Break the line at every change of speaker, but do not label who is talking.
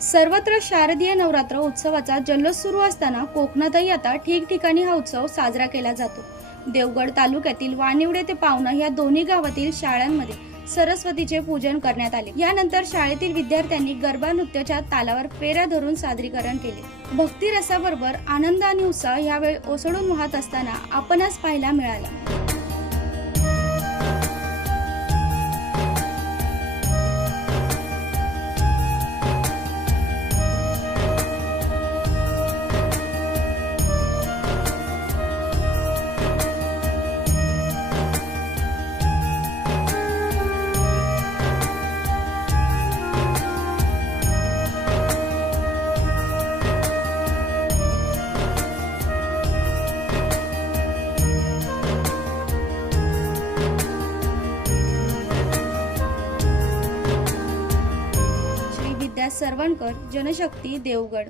सर्वत्र शारदीय नवरात्र उत्सवाचा जल्लोष सुरू असताना कोकणातही आता ठिकठिकाणी हा उत्सव साजरा केला जातो. देवगड तालुक्यातील वानिवडे ते पावना या दोन्ही गावातील शाळांमध्ये सरस्वतीचे पूजन करण्यात आले. यानंतर शाळेतील विद्यार्थ्यांनी गरबा नृत्याच्या तालावर फेऱ्या धरून सादरीकरण केले. भक्ती रसाबरोबर आनंद आणि उत्साह यावेळी ओसळून वाहत असताना आपणास पाहायला मिळाला. विद्या सरवणकर जनशक्ती देवगड.